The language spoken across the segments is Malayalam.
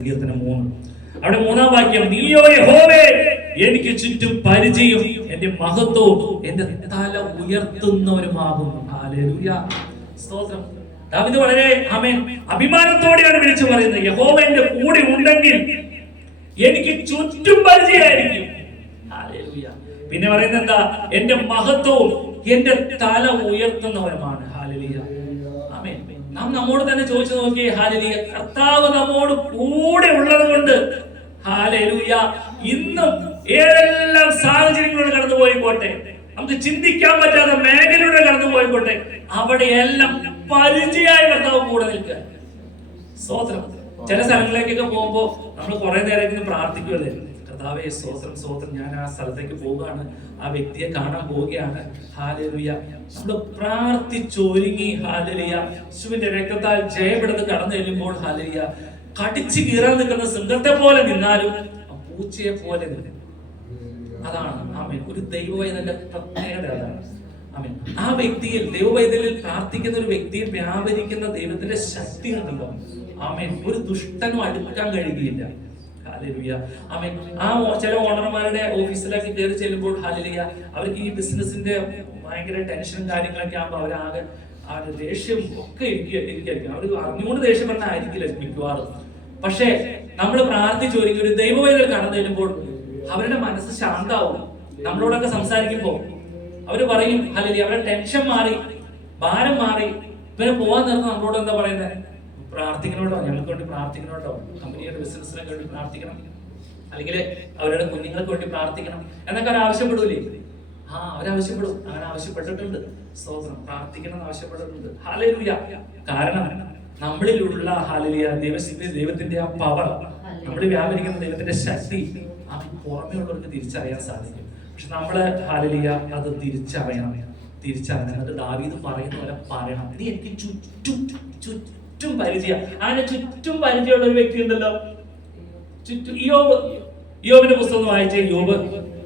അവിടെ 3-ാം വാക്യം, നീയോ യഹോവേ എനിക്ക് ചുറ്റും പരിചയം, എന്റെ മഹത്വവും എന്റെ തല ഉയർത്തുന്നവരുമാകുന്നു. ഹല്ലേലൂയ, സ്തോത്രം. ദാവീദ് വളരെ അഭിമാനത്തോടെയാണ് വിളിച്ചു പറയുന്നത്, യഹോവ എന്റെ കൂടെ ഉണ്ടെങ്കിൽ എനിക്ക് ചുറ്റും പരിചയമായിരിക്കും. ഹല്ലേലൂയ. പിന്നെ പറയുന്നത് എന്താ? എന്റെ മഹത്വവും എന്റെ തല ഉയർത്തുന്നവരുമാണ്. ഹല്ലേലൂയ. ആമേൻ. നാം നമ്മോട് തന്നെ ചോദിച്ചു നോക്കിയേ. ഹല്ലേലൂയ. കർത്താവ് നമ്മോട് കൂടെ ഉള്ളത് കൊണ്ട് ഹല്ലേലൂയ ഇന്നും ഏതെല്ലാം സാഹചര്യങ്ങളിലൂടെ കടന്നു പോയിക്കോട്ടെ, നമുക്ക് ചിന്തിക്കാൻ പറ്റാത്ത മേഖലയിലൂടെ കടന്നു പോയിക്കോട്ടെ, അവിടെയെല്ലാം പരിചയമായ കർത്താവ് കൂടെ നിൽക്കുക. സ്തോത്രം. ചില സ്ഥലങ്ങളിലേക്കൊക്കെ പോകുമ്പോ നമ്മൾ കുറെ നേരം പ്രാർത്ഥിക്കുമല്ലേ, കർത്താവേ സ്തോത്രം സ്തോത്രം, ഞാൻ ആ സ്ഥലത്തേക്ക് പോവുകയാണ്, ആ വ്യക്തിയെ കാണാൻ പോവുകയാണ്. ഹല്ലേലൂയ. നമ്മൾ പ്രാർത്ഥിച്ചൊരുങ്ങി ഹല്ലേലൂയ യേശുവിന്റെ രക്തത്താൽ ജയപ്പെടുത്ത് കടന്നു ചെല്ലുമ്പോൾ ഹല്ലേലൂയ കടിച്ചു കീറാൻ നിൽക്കുന്ന സിംഹത്തെ പോലെ നിന്നാലും പൂച്ചയെ പോലെ നിൽക്കും. അതാണ് ആമേൻ ഒരു ദൈവവൈദ്യന്റെ പ്രത്യേകത. അതാണ് ആമേൻ. ആ വ്യക്തിയിൽ, ദൈവവൈദ്യനിൽ പ്രാർത്ഥിക്കുന്ന ഒരു വ്യക്തിയിൽ വ്യാപരിക്കുന്ന ദൈവത്തിന്റെ ശക്തി ഉണ്ടല്ലോ. ആമേൻ. ഒരു ദുഷ്ടനും അടുക്കാൻ കഴിയുകയില്ല. ഹല്ലേലൂയ. ആമേൻ. ആ ചില ഓണർമാരുടെ ഓഫീസിലേക്ക് കയറി ചെല്ലുമ്പോൾ ഹല്ലേലൂയ അവർക്ക് ഈ ബിസിനസിന്റെ ഭയങ്കര ടെൻഷനും കാര്യങ്ങളൊക്കെ ആകുമ്പോൾ അവരാകെ ദേഷ്യം ഒക്കെ ഇരിക്കും. അവർ അറിഞ്ഞുകൊണ്ട് ദേഷ്യം പറഞ്ഞാൽ ആയിരിക്കില്ല മിക്കവാറും. പക്ഷേ നമ്മൾ പ്രാർത്ഥിച്ചൊരുങ്ങി ഒരു ദൈവവേദന കടന്നു വരുമ്പോൾ അവരുടെ മനസ്സ് ശാന്താവും. നമ്മളോടൊക്കെ സംസാരിക്കുമ്പോൾ അവര് പറയും ഹല്ലേലൂയ, അവരുടെ ടെൻഷൻ മാറി, ഭാരം മാറി. ഇവരെ പോവാൻ നേരത്തെ നമ്മളോട് എന്താ പറയുന്നത്? പ്രാർത്ഥിക്കണോട്ടോ, ഞങ്ങൾക്ക് വേണ്ടി പ്രാർത്ഥിക്കണോട്ടോ, കമ്പനിയുടെ ബിസിനസ്സിനൊക്കെ വേണ്ടി പ്രാർത്ഥിക്കണം, അല്ലെങ്കിൽ അവരുടെ കുഞ്ഞുങ്ങൾക്ക് വേണ്ടി പ്രാർത്ഥിക്കണം എന്നൊക്കെ അവർ ആവശ്യപ്പെടൂലേ? അവരാവശ്യപ്പെടും. അങ്ങനെ ആവശ്യപ്പെട്ടിട്ടുണ്ട്. സ്തോത്രം. പ്രാർത്ഥിക്കണം എന്ന് ആവശ്യപ്പെട്ടിട്ടുണ്ട്. ഹല്ലേലൂയ. കാരണം നമ്മളിലുള്ള ഹല്ലേലൂയ ദൈവത്തിന്റെ ആ പവർ, നമ്മൾ വ്യാപരിക്കുന്ന ദൈവത്തിന്റെ ശക്തി പുറമേ ഉള്ളവർക്ക് തിരിച്ചറിയാൻ സാധിക്കും. പക്ഷെ നമ്മള് ഹല്ലേലൂയ അത് തിരിച്ചറിയണം. എന്നിട്ട് ദാവീദ് പറയുന്ന പോലെ പറയണം, നീ എനിക്ക് ചുറ്റും പരിചയം. അങ്ങനെ ചുറ്റും പരിചയമുള്ള ഒരു വ്യക്തി ഉണ്ടല്ലോ. യോബിന്റെ പുസ്തകം വായിച്ച യോബ്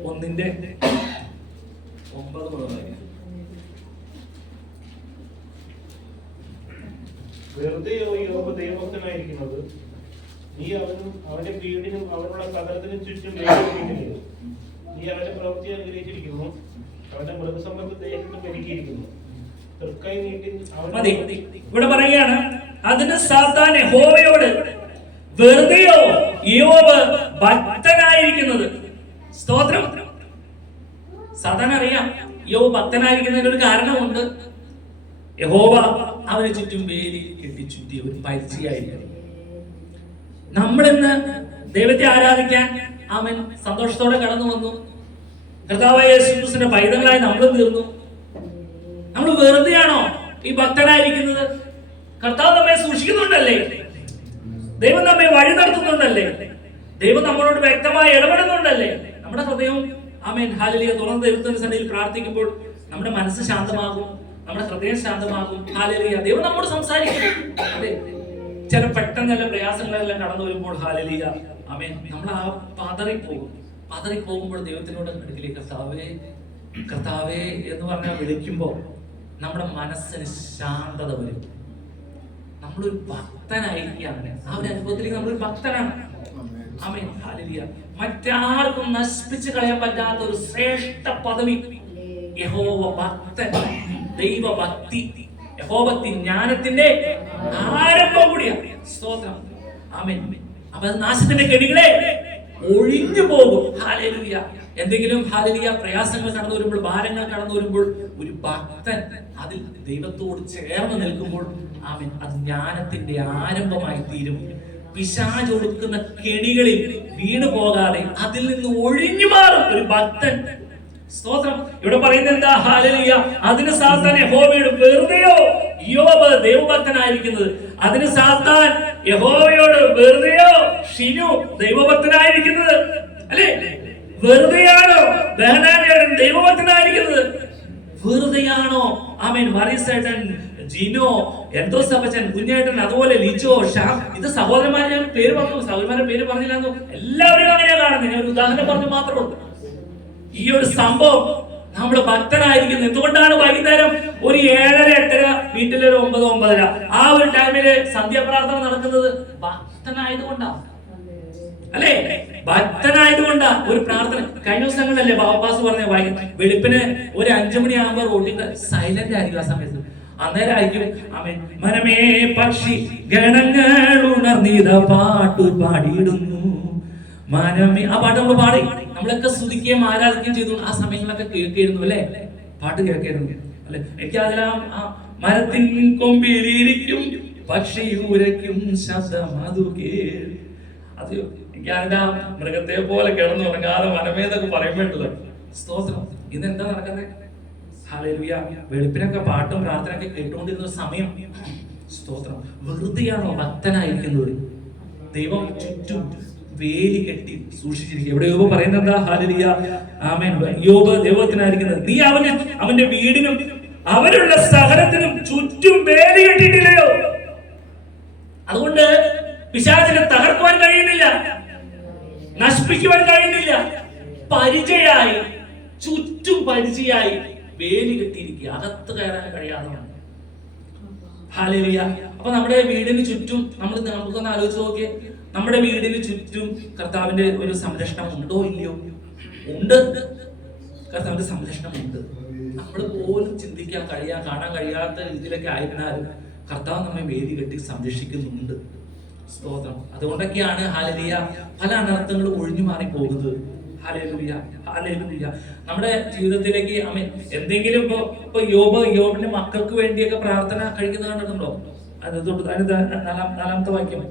1:9 വെറുതെയോ യോബ് ദൈവഭക്തനായിരിക്കുന്നത്? നീ അവനും അവന്റെ വീടിനും അവനുള്ള സകലത്തിനും ചുറ്റും വേദിച്ചിരിക്കുന്നു. നീ അവന്റെ പ്രവൃത്തി അനുഗ്രഹിച്ചിരിക്കുന്നു, അവന്റെ മൃഗസമ്പത്ത് ദേശത്ത് പെരുകിയിരിക്കുന്നു. തൃക്കൈ നീട്ടി ഇവിടെ പറയുകയാണ്, അതിന് സാത്താൻ യഹോവയോട്, വെറുതെയോ യോബ് ഭക്തനായിരിക്കുന്നത്. സ്തോത്രം. സാത്താൻ അറിയാം യോബ് ഭക്തനായിരിക്കുന്നതിന് ഒരു കാരണമുണ്ട്. യഹോവ അവന് ചുറ്റും വേലി കെട്ടിച്ചുറ്റി ഒരു പരിചയമായിരിക്കും. നമ്മളിന്ന് ദൈവത്തെ ആരാധിക്കാൻ അവൻ സന്തോഷത്തോടെ കടന്നു വന്നു. കർത്താവായ യേശുക്രിസ്തുവിന്റെ പൈതങ്ങളായി നമ്മൾ തീർന്നു. നമ്മൾ വെറുതെയാണോ ഈ ഭക്തനായിരിക്കുന്നത്? കർത്താവ് നമ്മെ സൂക്ഷിക്കുന്നുണ്ടല്ലേ? ദൈവം നമ്മെ വഴി നടത്തുന്നുണ്ടല്ലേ? ദൈവം നമ്മളോട് വ്യക്തമായി ഇടപെടുന്നുണ്ടല്ലേ? നമ്മുടെ ഹൃദയം ആമേൻ ഹല്ലേലൂയ തുറന്ന ദൈവത്തിന്റെ സന്നിധിയിൽ പ്രാർത്ഥിക്കുമ്പോൾ നമ്മുടെ മനസ്സ് ശാന്തമാകും, നമ്മുടെ ഹൃദയം ശാന്തമാകും. ഹല്ലേലൂയ. ദൈവം നമ്മോട് സംസാരിക്കും. അതെ, ചില പെട്ടെന്ന് പ്രയാസങ്ങളെല്ലാം കടന്നു വരുമ്പോൾ ഹല്ലേലൂയ ആമേൻ നമ്മൾ ആ പതറിപ്പോകുമ്പോൾ ദൈവത്തിനോട് അടുക്കിലേക്ക് കർത്താവേ എന്ന് പറഞ്ഞാൽ വിളിക്കുമ്പോൾ നമ്മുടെ മനസ്സിന് ശാന്തത വരും. നമ്മളൊരു ഭക്തനായിരിക്കുകയാണ്. ആ ഒരു അനുഭവത്തിലേക്ക് നമ്മളൊരു ഭക്തനാണ്. Amen hallelujah. മറ്റാർക്കും നശിപ്പിച്ച് കളയാൻ പറ്റാത്ത ഒരു ശ്രേഷ്ഠ പദവി യഹോവ ഭക്തൻ. ദൈവഭക്തി, യഹോവഭക്തി ജ്ഞാനത്തിന്റെ ആരംഭം കൂടിയാണ്. സ്തോത്രം. ആമേൻ. അപ്പൊ നാശത്തിന്റെ കെണികളെ ഒഴിഞ്ഞു പോകും. ഹല്ലേലൂയ. എന്തെങ്കിലും ഹല്ലേലൂയ പ്രയാസങ്ങൾ കടന്നു വരുമ്പോൾ, ഭാരങ്ങൾ കടന്നു വരുമ്പോൾ ഒരു ഭക്തൻ അതിൽ ദൈവത്തോട് ചേർന്ന് നിൽക്കുമ്പോൾ ആമേൻ അത് ജ്ഞാനത്തിന്റെ ആരംഭമായി തീരും. പിശാച് ഒടുക്കുന്ന കെണികളിൽ വീണു പോകാതെ അതിൽ നിന്ന് ഒഴിഞ്ഞു മാറും ഒരു ഭക്തൻ. സ്തോത്രം. ഇവിടെ പറയുന്നത് എന്താ? ഹല്ലേലൂയ. അതിന് സാത്താൻ യഹോവയോട്, വെറുതെയോ യോബ് ദൈവഭക്തനായിരിക്കുന്നത്. അതിന് സാത്താൻ യഹോവയോട്, വെറുതെയോ ഷിനു ദൈവഭക്തനായിരിക്കുന്നത്. അല്ലെ, വെറുതെയാണോ ബഹനാനേടൻ ദൈവഭക്തനായിരിക്കുന്നത്? വെറുതെയാണോ ആമേൻ മറിസേട്ടൻ, ജിനോ, എന്തോ സബച്ചൻ, കുഞ്ഞേട്ടൻ, അതുപോലെ ലിജോ, ഷാം, ഇത് സഹോദരന്മാരെ പേര് പറഞ്ഞു, സഹോദരന്മാരുടെ പേര് പറഞ്ഞില്ലാന്നോ? എല്ലാവരും അങ്ങനെയാ കാണുന്നത്. ഞാൻ ഒരു ഉദാഹരണം പറഞ്ഞു മാത്രമേ ഉള്ളൂ. ഈ ഒരു സംഭവം നമ്മൾ ഭക്തനായിരിക്കുന്നത് എന്തുകൊണ്ടാണ്? വൈകുന്നേരം ഒരു 7:30, 8:30, വീട്ടിലൊരു 9, 9:30 ആ ഒരു ടൈമില് സന്ധ്യാപ്രാർത്ഥന നടക്കുന്നത് ഭക്തനായതുകൊണ്ടാണ്. അല്ലെ? ഭക്തനായതുകൊണ്ടാ ഒരു പ്രാർത്ഥന. കഴിഞ്ഞ ദിവസങ്ങളിലല്ലേ ബാപ്പാസ് പറഞ്ഞ വെളുപ്പിന് ഒരു 5 മണിയാകുമ്പോൾ റോഡിൽ സൈലന്റ് ആയിരിക്കും. ആ സമയത്ത് അന്നേരമായിരിക്കും ആമേൻ മനമേ പക്ഷി ഗണങ്ങൾ ഉണർന്നിത പാട്ടു പാടിയിടുന്നു മനമേ. ആ പാട്ട് നമ്മൾ പാടി, നമ്മളൊക്കെ സ്തുതിക്കുകയും ആരാധിക്കുകയും ചെയ്തു. ആ സമയങ്ങളൊക്കെ കേൾക്കായിരുന്നു അല്ലെ? പാട്ട് കേൾക്കായിരുന്നു അല്ലെ? എനിക്ക് അതിലാ മരത്തിൻ കൊമ്പിലിരിക്കും പക്ഷി ഉരയ്ക്കും ശബ്ദം അതു കേൾ. അത് എനിക്ക് അതിന്റെ ആ മൃഗത്തെ പോലെ കിടന്നുറങ്ങാതെ മനമേന്നൊക്കെ പറയുമ്പോഴല്ലോ സ്തോത്രം. ഇന്നെന്താ നടക്കുന്നത്? ഹല്ലേലൂയ. വെളുപ്പിനൊക്കെ പാട്ടും പ്രാർത്ഥനയൊക്കെ കേട്ടുകൊണ്ടിരുന്ന സമയം സ്തോത്രം. വെറുതെയാണോ ഭക്തനായിരിക്കുന്നത്? ദൈവം ചുറ്റും വേലി കെട്ടി സൂക്ഷിച്ചിരിക്കുക. ഇവിടെ യോബ് പറയുന്നത് എന്താ? ഹല്ലേലൂയ ആമേൻ. യോബ് ദൈവത്തിനായിരിക്കുന്നത്. നീ അവന്റെ വീടിനും അവരുടെ സകലത്തിനും ചുറ്റും വേലി കെട്ടിയിട്ടില്ലയോ? അതുകൊണ്ട് പിശാചിനെ തകർക്കുവാൻ കഴിയുന്നില്ല, നശിപ്പിക്കുവാൻ കഴിയുന്നില്ല. പരിചയായി, ചുറ്റും പരിചയായി വേലി കെട്ടിയിരിക്കുക, അകത്ത് കയറാൻ കഴിയാതെ. ഹല്ലേലൂയ. അപ്പൊ നമ്മുടെ വീടിന് ചുറ്റും നമുക്കൊന്ന് ആലോചിച്ച് നോക്കിയേ, നമ്മുടെ വീടിന് ചുറ്റും കർത്താവിന്റെ ഒരു സംരക്ഷണം ഉണ്ടോ ഇല്ലയോ? ഉണ്ട്. കർത്താവിന്റെ സംരക്ഷണം ഉണ്ട്. നമ്മൾ പോലും കാണാൻ കഴിയാത്ത രീതിയിലൊക്കെ ആയിരുന്നാലും കർത്താവ് നമ്മെ വേലി കെട്ടി സംരക്ഷിക്കുന്നുണ്ട്. സ്തോത്രം. അതുകൊണ്ടൊക്കെയാണ് ഹല്ലേലൂയ പല അനർത്ഥങ്ങളും ഒഴിഞ്ഞു മാറി പോകുന്നത്. Hallelujah hallelujah. നമ്മുടെ ജീവിതത്തിലേക്ക് എന്തെങ്കിലും ഇപ്പൊ യോബിന്റെ മക്കൾക്ക് വേണ്ടിയൊക്കെ പ്രാർത്ഥന കഴിക്കുന്ന കണ്ടിട്ടുണ്ടോ? അതിന്റെ 4-ാമത്തെ വാക്യം.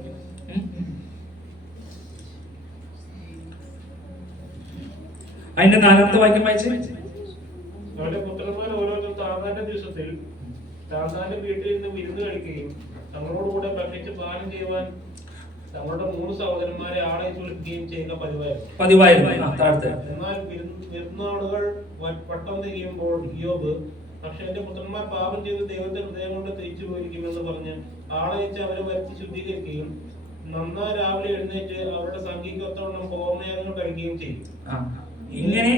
അതിന്റെ 4-ാമത്തെ വാക്യം വായിച്ചേ. അവരുടെ പുത്രന്മാർ ഓരോരുത്തർ താന്താന്റെ ദിവസത്തിൽ താന്താന്റെ വീട്ടിൽ നിന്ന് വിരുന്ന് കഴിക്കുകയും തങ്ങളോടുകൂടെ ഭക്ഷിച്ച് പാനം ചെയ്യുവാൻ തങ്ങളുടെ 3 സഹോദരന്മാരെ ആളെ വിളിക്കുകയും ചെയ്യുന്ന പതിവായിരുന്നു. എന്നാൽ വിരുന്നാളുകൾ വട്ടം തിരിയുമ്പോൾ യോബ്, പക്ഷെ എന്റെ പുത്രന്മാർ പാപം ചെയ്ത് ദൈവത്തെ ഹൃദയം കൊണ്ട് തിരിച്ചു പോയിരിക്കുമെന്ന് പറഞ്ഞ് ആളയച്ച് അവരെ വരുത്തി ശുദ്ധീകരിക്കുകയും നന്നായി രാവിലെ എഴുന്നേറ്റ് അവരുടെ സംഖ്യക്കൊത്തവണ്ണം പൂർണ്ണയാഗങ്ങൾ കഴിക്കുകയും ചെയ്യും. ഇങ്ങനെ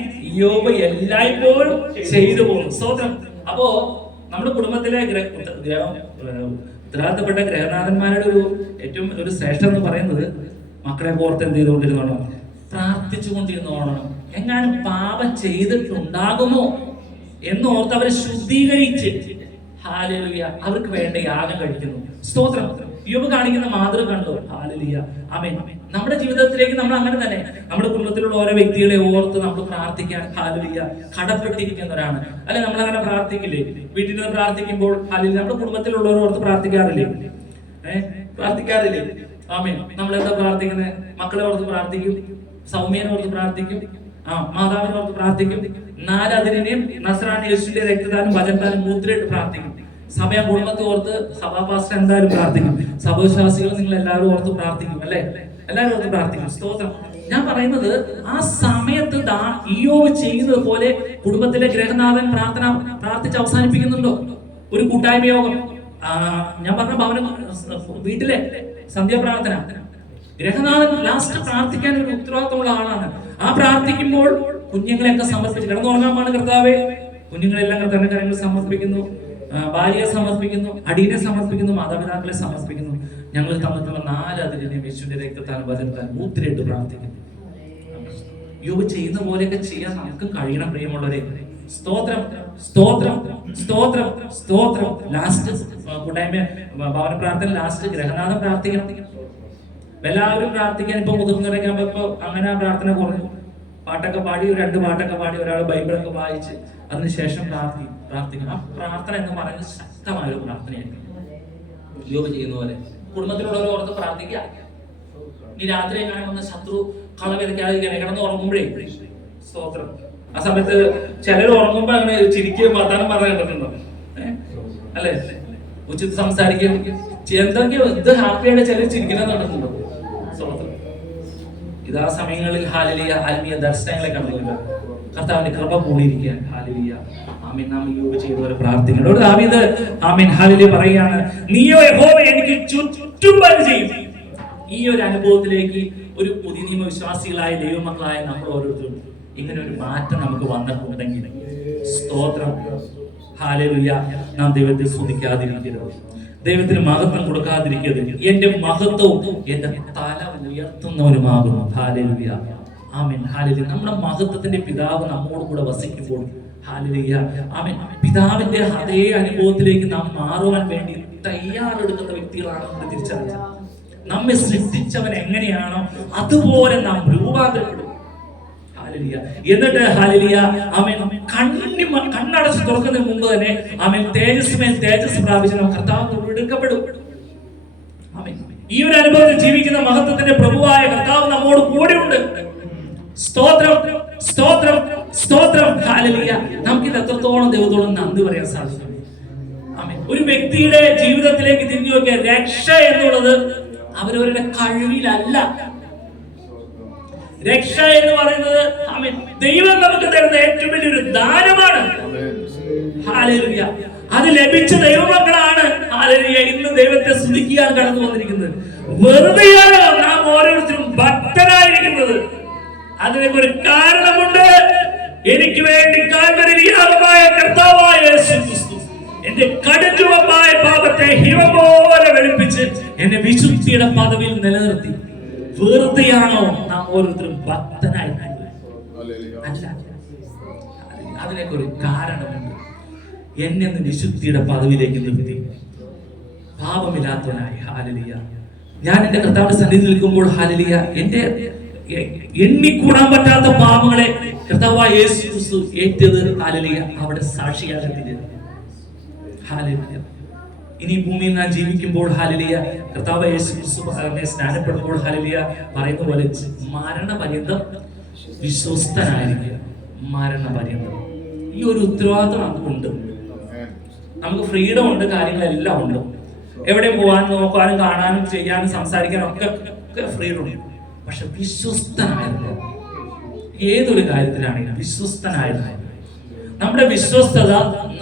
യോബ് എല്ലായ്പ്പോഴും ചെയ്തു പോകുന്നു. സ്തോത്രം. അപ്പോ നമ്മുടെ കുടുംബത്തിലെ ഉത്തരവാദിത്തപ്പെട്ട ഗ്രഹനാഥന്മാരുടെ ഏറ്റവും ഒരു ശ്രേഷ്ഠം എന്ന് പറയുന്നത് മക്കളെ ഓർത്ത് എന്ത് ചെയ്തുകൊണ്ടിരുന്നോണം? പ്രാർത്ഥിച്ചുകൊണ്ടിരുന്നോണം. എങ്ങാനും പാപം ചെയ്തിട്ടുണ്ടാകുമോ എന്ന് ഓർത്ത് അവരെ ശുദ്ധീകരിച്ച് ഹല്ലേലൂയ അവർക്ക് വേണ്ട യാഗം കഴിക്കുന്നു. സ്തോത്രം. യോബ് കാണിക്കുന്ന മാതൃക കണ്ടോ? ഹല്ലേലൂയ ആമേൻ. നമ്മുടെ ജീവിതത്തിലേക്ക് നമ്മൾ അങ്ങനെ തന്നെ നമ്മുടെ കുടുംബത്തിലുള്ള ഓരോ വ്യക്തികളെ ഓർത്ത് നമ്മൾ പ്രാർത്ഥിക്കാൻ ഹല്ലേലൂയ കടപ്പെട്ടിരിക്കുന്നവരാണ്. അല്ലെ? നമ്മൾ അങ്ങനെ പ്രാർത്ഥിക്കില്ലേ? വീട്ടിൽ നിന്ന് പ്രാർത്ഥിക്കുമ്പോൾ ഹല്ലേലൂയ നമ്മുടെ കുടുംബത്തിലുള്ളവരെ ഓർത്ത് പ്രാർത്ഥിക്കാറില്ലേ? പ്രാർത്ഥിക്കാറില്ലേ? ആമേൻ. നമ്മൾ എന്താ പ്രാർത്ഥിക്കുന്നത്? മക്കളെ ഓർത്ത് പ്രാർത്ഥിക്കും, സൗമ്യനെ ഓർത്ത് പ്രാർത്ഥിക്കും, മാതാവിനെ ഓർത്ത് പ്രാർത്ഥിക്കും, 4 അതിനെയും നസ്രാണി യേശുവിന്റെ രക്തദാനം വചനദാനം മുദ്രയിട്ട് പ്രാർത്ഥിക്കും. സഭയെ കുടുംബത്തെ ഓർത്ത് സഭാപാസ്റ്റർ എന്തായാലും പ്രാർത്ഥിക്കും. സഭാവിശ്വാസികൾ നിങ്ങൾ എല്ലാവരും ഓർത്ത് പ്രാർത്ഥിക്കും അല്ലെ? എല്ലാവരും ഓർത്ത് പ്രാർത്ഥിക്കും. സ്തോത്രം. ഞാൻ പറയുന്നത് ആ സമയത്ത് ഇയ്യോബ് ചെയ്യുന്നത് പോലെ കുടുംബത്തിലെ ഗ്രഹനാഥൻ പ്രാർത്ഥിച്ച് അവസാനിപ്പിക്കുന്നുണ്ടോ? ഒരു കൂട്ടായ്മ യോഗം, ഞാൻ പറഞ്ഞ ഭവനം, വീട്ടിലെ സന്ധ്യാപ്രാർത്ഥന, ഗ്രഹനാഥൻ ലാസ്റ്റ് പ്രാർത്ഥിക്കാൻ ഒരു ഉത്തരവാദിത്തമുള്ള ആളാണ്. ആ പ്രാർത്ഥിക്കുമ്പോൾ കുഞ്ഞുങ്ങളെയൊക്കെ സമർപ്പിച്ച് കിടന്നുറങ്ങാമാണ് കർത്താവേ, കുഞ്ഞുങ്ങളെല്ലാം തന്നെ കാര്യങ്ങൾ സമർപ്പിക്കുന്നു, ഭാര്യയെ സമർപ്പിക്കുന്നു, അടിയനെ സമർപ്പിക്കുന്നു, മാതാപിതാക്കളെ സമർപ്പിക്കുന്നു. ഞങ്ങൾ തന്നിട്ടുള്ള 4 അതിനെ യേശുവിന്റെ രക്തത്താൽ വചനത്താൽ മുദ്രയിട്ട് പ്രാർത്ഥിക്കുന്നു. യോബ് ചെയ്യുന്ന പോലെയൊക്കെ ചെയ്യാൻ നമുക്ക് കഴിയണം പ്രിയമുള്ളവരെ. സ്തോത്രം സ്തോത്രം സ്തോത്രം സ്തോത്രം. ലാസ്റ്റ് കൂട്ടായ്മ ഭവന പ്രാർത്ഥന, ലാസ്റ്റ് ഗ്രഹനാഥം പ്രാർത്ഥിക്കണം. എല്ലാവരും പ്രാർത്ഥിക്കാൻ ഇപ്പൊ മുതിർന്നവരൊക്കെ ഇപ്പൊ അങ്ങനെ പ്രാർത്ഥന കുറഞ്ഞു. പാട്ടൊക്കെ പാടി, 2 പാട്ടൊക്കെ പാടി, ഒരാൾ ബൈബിളൊക്കെ വായിച്ച് അതിനുശേഷം പ്രാർത്ഥിക്കണം. ആ പ്രാർത്ഥന എന്ന് പറയുന്നത് ശക്തമായ ഒരു പ്രാർത്ഥനയായിരിക്കും. യോബ് ചെയ്യുന്ന പോലെ കുടുംബത്തിലുള്ളവരെ ഓർത്ത് പ്രാർത്ഥിക്കുക. ഈ രാത്രി കാണുന്ന ശത്രു കളവിതയ്ക്കാതെ കിടന്ന് ഉറങ്ങുമ്പോഴേ സ്തോത്രം. ആ സമയത്ത് ചിലർ ഉറങ്ങുമ്പോ അങ്ങനെ ചിരിക്കുകയും വർത്താനം പറയാൻ കണ്ടിട്ടുണ്ടോ? അല്ലെ? ഉച്ചത്ത് സംസാരിക്കുകയും എന്തൊക്കെയോ ഇത് ഹാപ്പിയായിട്ട് ചിലർ ചിരിക്കുന്നത് കണ്ടിട്ടുണ്ടോ? സ്തോത്രം. ഇതാ സമയങ്ങളിൽ ഹല്ലേലൂയ ആത്മീയ ദർശനങ്ങളെ കണ്ടുകൊണ്ട് കർത്താവിന്റെ കൃപ കൂടിയിരിക്കാൻ ഹല്ലേലൂയ ആമേൻ. നാം യോബ് ചെയ്തവരെ പ്രാർത്ഥിക്കണം. ഒരു ദാവീദ് ആമേൻ ഹല്ലേലൂയ പറയാണ്, നീയോ യഹോവ എനിക്ക് ചുറ്റും പരിചയം. ഈ ഒരു അനുഭവത്തിലേക്ക് ഒരു പുതിയ നിയമ വിശ്വാസികളായ ദൈവമക്കളായ നമ്മൾ ഓരോരുത്തരും ഇങ്ങനെ ഒരു മാറ്റം നമുക്ക് വന്നിട്ടുണ്ടെങ്കിൽ സ്തോത്രം ഹല്ലേലൂയ നാം ദൈവത്തെ സ്തുതിക്കാതിരിക്കരുത്. ദൈവത്തിന് മഹത്വം കൊടുക്കാതിരിക്കരുത്. എന്റെ മഹത്വവും എന്റെ തല ഉയർത്തുന്നവനുമാകുന്നു. ഹല്ലേലൂയ, ആമേൻ, ഹല്ലേലൂയ. നമ്മുടെ മഹത്വത്തിന്റെ പിതാവ് നമ്മോട് കൂടെ വസിക്കുമ്പോൾ, ഹല്ലേലൂയ, ആമേൻ, പിതാവിന്റെ അതേ അനുഭവത്തിലേക്ക് നാം മാറുവാൻ വേണ്ടി തയ്യാറെടുക്കുന്ന വ്യക്തികളാണ് നമ്മൾ തിരിച്ചറിഞ്ഞത്. നമ്മെ സൃഷ്ടിച്ചവൻ എങ്ങനെയാണോ അതുപോലെ നാം രൂപാന്തരപ്പെടും. ഹല്ലേലൂയ. എന്നിട്ട് ഹല്ലേലൂയ, ആമേൻ, കണ്ണടച്ച് തുറക്കുന്നതിന് മുമ്പ് തന്നെ ആമേൻ തേജസ്സുമേൽ തേജസ് പ്രാപിച്ച് നാം കർത്താവിനോട് എടുക്കപ്പെടും. ആമേൻ. ഈ ഒരു അനുഭവത്തിൽ ജീവിക്കുന്ന മഹത്വത്തിന്റെ പ്രഭുവായ കർത്താവ് നമ്മോട് കൂടെയുണ്ട്. സ്തോത്രം, സ്തോത്രം, സ്തോത്രം. ഹല്ലേലൂയ. നമുക്കിത് എത്രത്തോളം ദൈവത്തോട് നന്ദി പറയാൻ സാധിക്കും. ആമേൻ. ഒരു വ്യക്തിയുടെ ജീവിതത്തിലേക്ക് തിരിഞ്ഞു നോക്കിയ രക്ഷ എന്നുള്ളത് അവരവരുടെ കഴിവിലല്ല. രക്ഷ എന്ന് പറയുന്നത് ആമേൻ ദൈവം നമുക്ക് തരുന്ന ഏറ്റവും വലിയൊരു ദാനമാണ്. ഹല്ലേലൂയ. അത് ലഭിച്ച ദൈവമക്കളാണ് ഹല്ലേലൂയ ഇന്ന് ദൈവത്തെ സ്തുതിക്കാൻ കടന്നു വന്നിരിക്കുന്നത്. വെറുതെയാണോ നാം ഓരോരുത്തരും ഭക്തരായിരിക്കുന്നത്? അതിനൊക്കെ ഒരു കാരണമുണ്ട്. എനിക്ക് വേണ്ടി കാൽവരിയിൽ യാഗമായ കർത്താവായ യേശു ക്രിസ്തു എന്റെ കടുഞ്ചുവപ്പായ പാപത്തെ ഹിമം പോലെ വെളുപ്പിച്ച് എന്നെ വിശുദ്ധിയുടെ പദവിയിൽ നിലനിർത്തി. വെറുതെയാണോ നാം ഓരോരുത്തരും ഭക്തനായി? അല്ല, അതിനൊക്കെ ഒരു കാരണമുണ്ട്. എന്നെ വിശുദ്ധിയുടെ പദവിയിലേക്ക് നിർത്തി പാപമില്ലാത്തവനായി. ഹല്ലേലൂയ. ഞാൻ എന്റെ കർത്താവിന്റെ സന്നിധിയിൽ നിൽക്കുമ്പോൾ ഹല്ലേലൂയ എന്റെ എണ്ണിക്കൂടാൻ പറ്റാത്ത പാപങ്ങളെ കർത്താവായ യേശു ക്രിസ്തു ഏറ്റത് ഹല്ലേലൂയ അവിടെ സാക്ഷിയാകത്തില്ല. ഹല്ലേലൂയ. ഇനി ഭൂമിയിൽ നാം ജീവിക്കുമ്പോൾ ഹല്ലേലൂയ കർത്താവായ യേശു ക്രിസ്തു സ്നാനപ്പെടുമ്പോൾ ഹല്ലേലൂയ പറയുന്ന പോലെ മരണപര്യന്തം വിശ്വസ്തനായിരിക്കുക. മരണപര്യന്തം ഈ ഒരു ഉത്തരവാദിത്വം നമുക്കുണ്ട്. നമുക്ക് ഫ്രീഡം ഉണ്ട്, കാര്യങ്ങളെല്ലാം ഉണ്ട്. എവിടെ പോകാനും നോക്കാനും കാണാനും ചെയ്യാനും സംസാരിക്കാനും ഒക്കെ ഫ്രീഡം ഉണ്ട്. പക്ഷെ വിശ്വസ്തനായിരുന്നു ഏതൊരു കാര്യത്തിലാണെങ്കിലും വിശ്വസ്തനായിരുന്നു. നമ്മുടെ വിശ്വസ്തത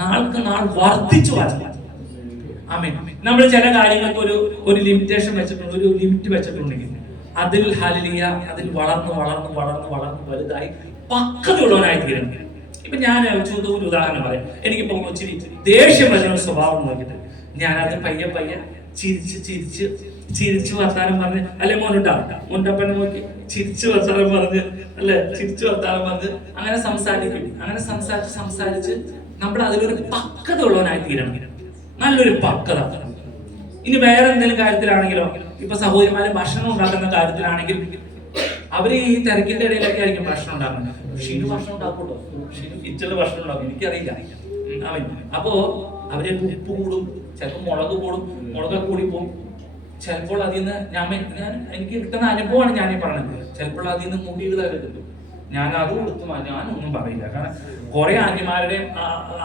നാൾക്ക് നാൾ വർദ്ധിച്ചു വരണം. ആമേൻ. നമ്മൾ ചില കാര്യങ്ങൾക്ക് ഒരു ലിമിറ്റേഷൻ വെച്ചിട്ടുണ്ട്, ഒരു ലിമിറ്റ് വെച്ചിട്ടുണ്ടെങ്കിൽ അതിൽ ഹല്ലേലൂയ അതിൽ വളർന്ന് വളർന്ന് വളർന്ന് വളർന്ന് വലുതായി പക്വതയുള്ളവനായി തീരണം. ഇപ്പൊ ഞാൻ ഒരു ഉദാഹരണം പറയാം. എനിക്കിപ്പോ ഇച്ചിരി ദേഷ്യം വരുന്ന സ്വഭാവം നോക്കിയിട്ട് ഞാനത് പയ്യെ പയ്യെ ചിരിച്ച് വർത്താനം പറഞ്ഞ് അല്ലെ മുണ്ടപ്പനെ നോക്കി ചിരിച്ചു വർത്താനം പറഞ്ഞ് അല്ലെ ചിരിച്ചു വർത്താനം പറഞ്ഞ് അങ്ങനെ സംസാരിക്കും. അങ്ങനെ സംസാരിച്ച് നമ്മൾ അതിലൊരു പക്വത ഉള്ളവനായി തീരണം. നല്ലൊരു പക്വത. ഇനി വേറെ എന്തെങ്കിലും കാര്യത്തിലാണെങ്കിലോ, ഇപ്പൊ സഹോദരിമാരെ ഭക്ഷണം ഉണ്ടാക്കുന്ന കാര്യത്തിലാണെങ്കിൽ അവര് ഈ തിരക്കിന്റെ ഇടയിലൊക്കെ ആയിരിക്കും ഭക്ഷണം ഉണ്ടാക്കുന്നത്. ഷീന് ഭക്ഷണം ഉണ്ടാക്കൂട്ടോ, ഷീന് കിച്ചണില് ഭക്ഷണം ഉണ്ടാക്കും, എനിക്കറിയില്ല അവൻ. അപ്പോ അവരെ ഉപ്പ് കൂടും, ചിലപ്പോൾ മുളക് കൂടും, മുളകൊക്കെ കൂടി പോകും. ചിലപ്പോൾ അതിൽ നിന്ന് ഞാൻ എനിക്ക് കിട്ടുന്ന അനുഭവമാണ് ഞാനീ പറഞ്ഞത്. ചിലപ്പോൾ അതിൽ നിന്ന് മുടികൾ കിട്ടും. ഞാൻ അത് കൊടുത്തു, ഞാനൊന്നും പറയില്ല. കാരണം കുറെ ആന്റിമാരുടെയും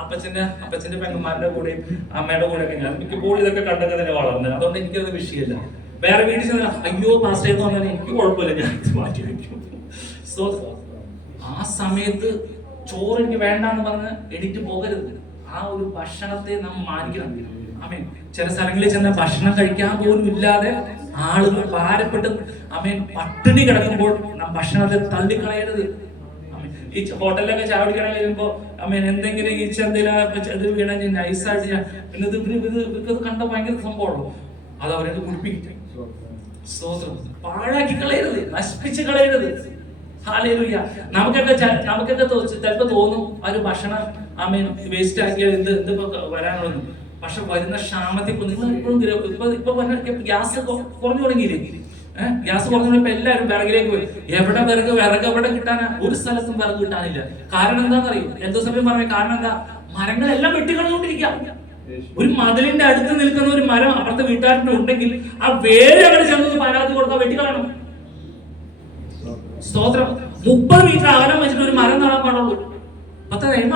അപ്പച്ചന്റെ പെങ്ങന്മാരുടെ കൂടെയും അമ്മയുടെ കൂടെയൊക്കെ ഞാൻ മിക്കപ്പോഴും ഇതൊക്കെ കണ്ടൊക്കെ തന്നെ വളർന്നത്. അതുകൊണ്ട് എനിക്കത് വിഷയമല്ല. വേറെ വീട്ടിൽ ചെന്നാൽ അയ്യോ പാസ്റ്റർ എന്ന് പറഞ്ഞാൽ എനിക്ക് കുഴപ്പമില്ല, ഞാൻ മാറ്റി വയ്ക്കും. സോ ആ സമയത്ത് ചോറ് എനിക്ക് വേണ്ടെന്ന് പറഞ്ഞ് എണീറ്റ് പോകരുത്. ആ ഒരു ഭക്ഷണത്തെ നാം മാനിക്കണം. ആമേൻ. ചില സ്ഥലങ്ങളിൽ ചെന്ന ഭക്ഷണം കഴിക്കാൻ പോലും ഇല്ലാതെ ആളുകൾ ഭാരപ്പെട്ട് ആമേൻ പട്ടിണി കിടക്കുമ്പോൾ നാം ഭക്ഷണത്തെ തള്ളിക്കളയരുത്. ഈ ഹോട്ടലിലൊക്കെ ചായ കുടിക്കണ കഴിയുമ്പോ ആമേൻ എന്തെങ്കിലും ഈ എന്തെങ്കിലും വീണ നൈസായിട്ട് ഞാൻ പിന്നെ ഇവർക്ക് കണ്ട ഭയങ്കര സംഭവമുള്ളൂ. അത് അവരെ കുടിപ്പിക്കും. സ്തോത്രം. പാഴാക്കി കളയരുത്, നശിപ്പിച്ച് കളയരുത്. ഹല്ലേലൂയ. നമുക്കൊക്കെ ചിലപ്പോ തോന്നും ഒരു ഭക്ഷണം ആമേൻ വേസ്റ്റ് ആക്കിയാൽ എന്തിപ്പോ വരാനുള്ളത്. പക്ഷെ വരുന്ന ക്ഷാമത്തിൽ നിങ്ങൾ ഇപ്പൊ ഗ്യാസ് കുറഞ്ഞു തുടങ്ങിയില്ലേ? ഗ്യാസ് കുറഞ്ഞു ഇപ്പൊ എല്ലാവരും വിറകിലേക്ക് പോയി. എവിടെ വിറക് എവിടെ കിട്ടാനാ? ഒരു സ്ഥലത്തും വിറക് കിട്ടാനില്ല. കാരണം എന്താണെന്നറിയും? എന്തോ സമയം പറഞ്ഞ കാരണം എന്താ? മരങ്ങളെല്ലാം വെട്ടിക്കളഞ്ഞുകൊണ്ടിരിക്കുക. ഒരു മതിലിന്റെ അടുത്ത് നിൽക്കുന്ന ഒരു മരം അപ്പുറത്തെ വീട്ടുകാരുടെ ഉണ്ടെങ്കിൽ ആ വേറെ അവിടെ ചെന്നത് പരാതി കൊടുത്താൽ വെട്ടിക്കളയണം. സ്തോത്രം. 30 മീറ്റർ അകലം വെച്ചിട്ട് ഒരു മരം നടാൻ പാടുള്ളൂ. പത്ത നിയമ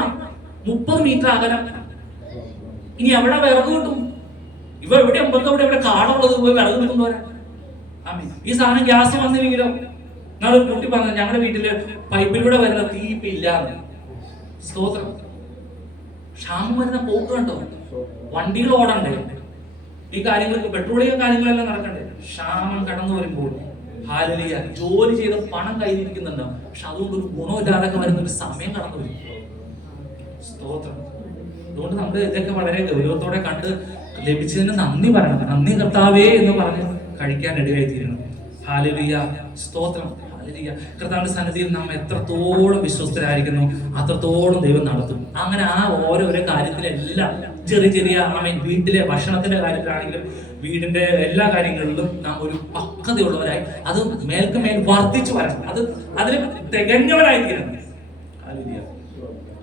30 മീറ്റർ അകലം. ഇനി എവിടെ വിറക് കിട്ടും? എവിടെ കാടുള്ളത് പോയി വിറക് കിട്ടുന്നവരാ. ഈ സാധനം ഗ്യാസ് വന്നില്ലെങ്കിലോ? നാളെ കുട്ടി പറഞ്ഞു ഞങ്ങളുടെ വീട്ടില് പൈപ്പിലൂടെ വരുന്ന തീ ഇപ്പൊ ഇല്ലാന്ന്. സ്തോത്രം. ക്ഷാമം വരുന്ന പോക്ക് കണ്ടോ? വണ്ടികൾ ഓടണ്ടേ? ഈ കാര്യങ്ങൾക്ക് പെട്രോളിയം കാര്യങ്ങളെല്ലാം നടക്കണ്ടേ? ക്ഷാമം കടന്നു വരുമ്പോൾ ഹല്ലേലൂയ ജോലി ചെയ്ത പണം കയ്യിലിരിക്കുന്നുണ്ടോ? പക്ഷെ അതുകൊണ്ട് ഒരു ഗുണമില്ലാതൊക്കെ വരുന്ന ഒരു സമയം കടന്നു വരും. സ്തോത്രം. അതുകൊണ്ട് നമ്മൾ ഇതൊക്കെ വളരെ ഗൗരവത്തോടെ കണ്ട് ലഭിച്ചതിന് നന്ദി പറയണം. നന്ദി കർത്താവേ എന്ന് പറഞ്ഞ് കഴിക്കാൻ ഇടയായി തീരണം. ഹല്ലേലൂയ, സ്തോത്രം. ഹല്ലേലൂയ. കർത്താവിന്റെ സന്നിധിയിൽ നാം എത്രത്തോളം വിശ്വസ്തരായിരിക്കുന്നു അത്രത്തോളം ദൈവം നടത്തും. അങ്ങനെ ആ ഓരോരോ കാര്യത്തിലെല്ലാം ചെറിയ ചെറിയ വീട്ടിലെ ഭക്ഷണത്തിന്റെ കാര്യത്തിലാണെങ്കിലും വീടിന്റെ എല്ലാ കാര്യങ്ങളിലും നാം ഒരു പക്വതയുള്ളവരായി അത് മേൽക്കുമേൽ വർദ്ധിച്ചു വരണം. അതിൽ തികഞ്ഞവരായി തീരണം.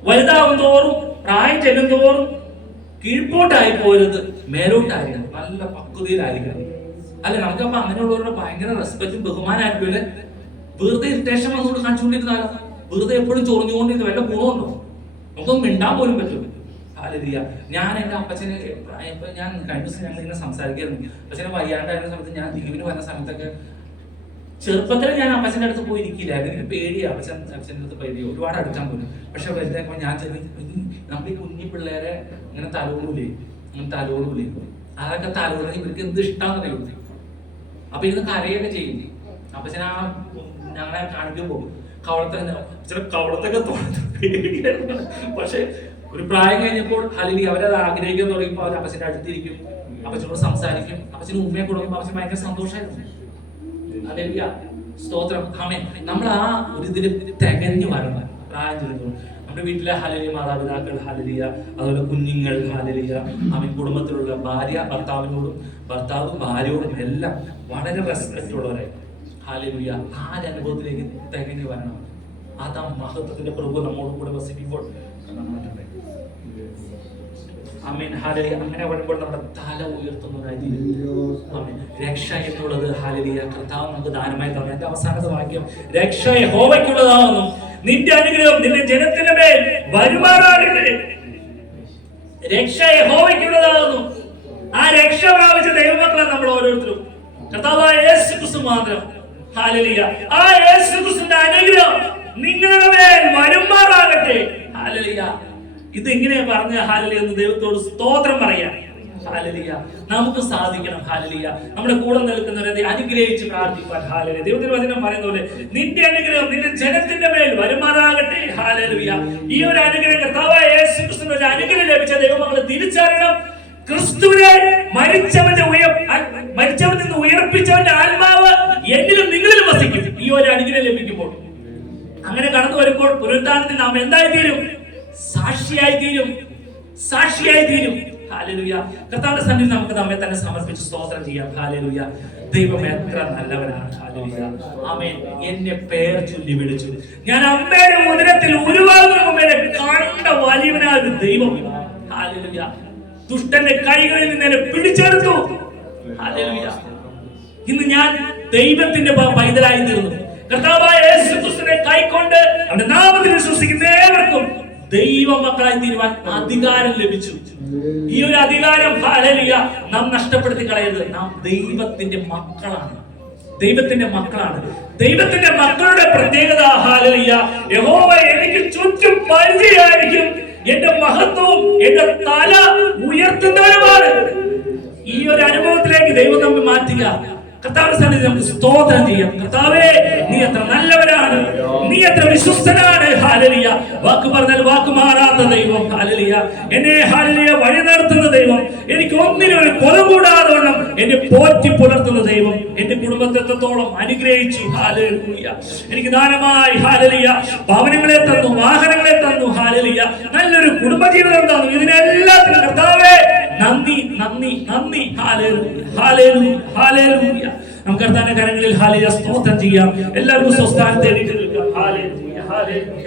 വലുതാവും തോറും പ്രായം ചെല്ലും തോറും കീഴ്പോട്ടായി പോരുത്, മേലോട്ടായിരിക്കണം. നല്ല പക്വതയിലായിരിക്കണം. അല്ലെ, നമുക്കപ്പോ അങ്ങനെയുള്ളവരുടെ ഭയങ്കര റെസ്പെക്റ്റും ബഹുമാനമായിരിക്കും. വെറുതെ ഇറിറ്റേഷൻ വന്നുകൊണ്ട് കാണിച്ചുകൊണ്ടിരുന്നാലോ, വെറുതെ എപ്പോഴും ചൊറിഞ്ഞുകൊണ്ടിരുന്ന വല്ല ഗുണമുണ്ടോ? നമുക്കൊന്നും മിണ്ടാൻ പോലും പറ്റും. ഹല്ലേലൂയ. ഞാൻ എന്റെ അപ്പച്ചനെ ഞാൻ കഴിഞ്ഞ ദിവസം ഞങ്ങൾ ഇങ്ങനെ സംസാരിക്കായിരുന്നു. അപ്പച്ചനെ വയ്യാണ്ടായിരുന്ന സമയത്ത് ഞാൻ ലീവിന് വരുന്ന സമയത്തൊക്കെ ചെറുപ്പത്തിൽ ഞാൻ അപ്പച്ചൻ്റെ അടുത്ത് പോയി ഇരിക്കില്ലായിരുന്നു. എനിക്ക് പേടിയാണ്, അപ്പച്ചൻ്റെ അടുത്ത് പേടിയോ, ഒരുപാട് അടുക്കാൻ പോലും. പക്ഷെ വലുതാക്കുമ്പോൾ ഞാൻ നമ്മൾ ഈ കുഞ്ഞി പിള്ളേരെ ഇങ്ങനെ തലോടൂലേ, അതൊക്കെ തലോടുന്ന ഇവർക്ക് എന്ത് ഇഷ്ടമാണെന്ന് അറിയുന്നത്. അപ്പൊ ഇരുന്ന് കരയൊക്കെ ചെയ്യും. അപ്പച്ചൻ ആ ഞങ്ങളെ കാണിക്കുമ്പോൾ കവളത്തൊക്കെ പേടിയായിരുന്നു. പക്ഷെ ഒരു പ്രായം കഴിഞ്ഞപ്പോൾ ഹല്ലേലൂയ അവരത് ആഗ്രഹിക്കാൻ തുടങ്ങിയപ്പോൾ അവർ അപ്പച്ചൻ്റെ അടുത്തിരിക്കും, അപ്പച്ചനോട് സംസാരിക്കും. അപ്പച്ചന് ഉമ്മയെ കൊടുക്കുമ്പോൾ അപ്പച്ചൻ ഭയങ്കര സന്തോഷമായിരുന്നു. ഹല്ലേലൂയ, സ്തോത്രം. ആമേൻ. നമ്മൾ ആ ഒരു ഇതിൽ തികഞ്ഞു വരണം. പ്രായം ചെല്ലുമ്പോൾ നമ്മുടെ വീട്ടിലെ ഹല്ലേലൂയ മാതാപിതാക്കൾ, ഹല്ലേലൂയ അതുപോലെ കുഞ്ഞുങ്ങൾ, ഹല്ലേലൂയ കുടുംബത്തിലുള്ള ഭാര്യ ഭർത്താവിനോടും ഭർത്താവ് ഭാര്യയോടും എല്ലാം വളരെ റെസ്പെക്റ്റ് ഉള്ളവരായി. ഹല്ലേലൂയ. ആ അനുഭവത്തിലേക്ക് തികഞ്ഞു വരണം. അതാ മഹത്വത്തിന്റെ പ്രഭു നമ്മോട് കൂടെ വസിക്കുമ്പോൾ ആമേൻ. ഹല്ലേലൂയ. അങ്ങനെ വരുമ്പോൾ നമ്മുടെ തല ഉയർത്തുന്നതായി. ആമേൻ. രക്ഷ എന്നുള്ളത് ഹല്ലേലൂയ കർത്താവ് നമുക്ക് ദാനമായി തന്നു. എന്റെ അവസാനത്തെ വാക്യം, രക്ഷ യഹോവയ്ക്കുള്ളതാകുന്നു, നിന്റെ അനുഗ്രഹം നിന്റെ ജനത്തിന്റെ മേൽ വരുമാറാകട്ടെ. രക്ഷ യഹോവയ്ക്കുള്ളതാകുന്നു. ആ രക്ഷ പ്രാപിച്ച ദൈവമക്കളാണ് നമ്മൾ ഓരോരുത്തരും. കർത്താവായ യേശു ക്രിസ്തു മാത്രം. ഹല്ലേലൂയ. ആ യേശു ക്രിസ്തുവിന്റെ അനുഗ്രഹം നിങ്ങളുടെ മേൽ വരുമാറാകട്ടെ. ഹല്ലേലൂയ. ഇത് എങ്ങനെയാ പറഞ്ഞ ഹല്ലേലൂയ എന്ന് ദൈവത്തോട് സ്തോത്രം പറയാം. ഹല്ലേലൂയ. നമുക്ക് സാധിക്കണം. ഹല്ലേലൂയ. നമ്മുടെ കൂടെ നിൽക്കുന്നവരെ അനുഗ്രഹിച്ച് പ്രാർത്ഥിക്കാൻ. ഹല്ലേലൂയ. ദൈവത്തിന്റെ വചനം പറയുന്ന പോലെ നിന്റെ അനുഗ്രഹം നിന്റെ ജനത്തിന്റെ മേൽ വരുമാറാകട്ടെ. ഹല്ലേലൂയ. ഈ ഒരു അനുഗ്രഹം കർത്താവായ യേശു ക്രിസ്തുവിന്റെ അനുഗ്രഹം ലഭിച്ച ദൈവമക്കളെ തിരിച്ചറിയണം. ക്രിസ്തുവിനെ മരിച്ചവനിൽ നിന്ന് ഉയർപ്പിച്ചവന്റെ ആത്മാവ് എന്നിലും നിങ്ങളിലും വസിക്കും. ഈ ഒരു അനുഗ്രഹം ലഭിക്കുമ്പോൾ, അങ്ങനെ കടന്നു വരുമ്പോൾ പുനരുത്ഥാനത്തിൽ നാം എന്തായി തീരും? സാക്ഷിയായി തീരും. ഹല്ലേലൂയ. കർത്താവിന്റെ സന്നിധിയിൽ നമുക്ക് നമ്മെ തന്നെ സമർപ്പിച്ച് സ്തോത്രം ചെയ്യാം. ഹല്ലേലൂയ. ദൈവം എത്ര നല്ലവനാണ്. ഹല്ലേലൂയ. ആമേൻ. എന്നെ പേർ ചൊല്ലി വിളിച്ചു. ഞാൻ അമ്മയുടെ ഉദരത്തിൽ ഉരുവാകുന്ന മുമ്പേ കണ്ട വലിയവനായ ദൈവം. ഹല്ലേലൂയ. ദുഷ്ടന്റെ കൈകളിൽ നിന്ന് എന്നെ പിടിച്ചെടുത്തു. ഹല്ലേലൂയ. ഇന്ന് ഞാൻ ദൈവത്തിന്റെ പൈതലായി തീർന്നു. കർത്താവായ യേശു ക്രിസ്തുവിനെ കൈക്കൊണ്ട് അവന്റെ നാമത്തിൽ വിശ്വസിക്കുന്ന ഏവർക്കും ദൈവമക്കളായി തീരുവാൻ അധികാരം ലഭിച്ചു. ഈ ഒരു അധികാരം ഹല്ലേലൂയ നാം നഷ്ടപ്പെടുത്തി കളയരുത്. നാം ദൈവത്തിന്റെ മക്കളാണ്. ദൈവത്തിന്റെ മക്കളുടെ പ്രത്യേകത ഹല്ലേലൂയ, യഹോവ എനിക്ക് ചുറ്റും പരിചയമായിരിക്കും, എന്റെ മഹത്വവും എന്റെ തല ഉയർത്തുന്നവരുമാണ്. ഈ ഒരു അനുഭവത്തിലേക്ക് ദൈവം നമ്മെ മാറ്റുക. കർത്താവിന്റെ സന്നിധിയിൽ നമുക്ക് സ്തോത്രം ചെയ്യാം. കർത്താവേ, നീ എത്ര നല്ലവനാണ്, നീ എത്ര വിശ്വസ്തനാണ്. ഹല്ലേലൂയ. വാക്ക് പറഞ്ഞാൽ വാക്ക് മാറാത്ത ദൈവം. ഹല്ലേലൂയ. എന്നെ ഹല്ലേലൂയ വഴി നടത്തുന്ന ദൈവം, എനിക്ക് ഒന്നിനും ഒരു കുറവ് കൂടാതെ വണ്ണം എന്നെ പോറ്റി പുലർത്തുന്ന ദൈവം എന്റെ കുടുംബത്തെ എത്രത്തോളം അനുഗ്രഹിച്ചു. ഹല്ലേലൂയ. എനിക്ക് ദാനമായി ഹല്ലേലൂയ ഭവനങ്ങളെ തന്നു, വാഹനങ്ങളെ തന്നു. ഹല്ലേലൂയ. നല്ലൊരു കുടുംബജീവിതം തന്നു. ഇതിനെല്ലാത്തിനും കർത്താവേ നന്ദി. ഹല്ലേലൂയ. നമുക്ക് കർത്താവിന്റെ കരങ്ങളിൽ ഹല്ലേലൂയ സ്തോത്രം ചെയ്യാം. എല്ലാവർക്കും സ്വസ്ഥാനം തേടിയിട്ട് നിൽക്കാം. ഹല്ലേലൂയ.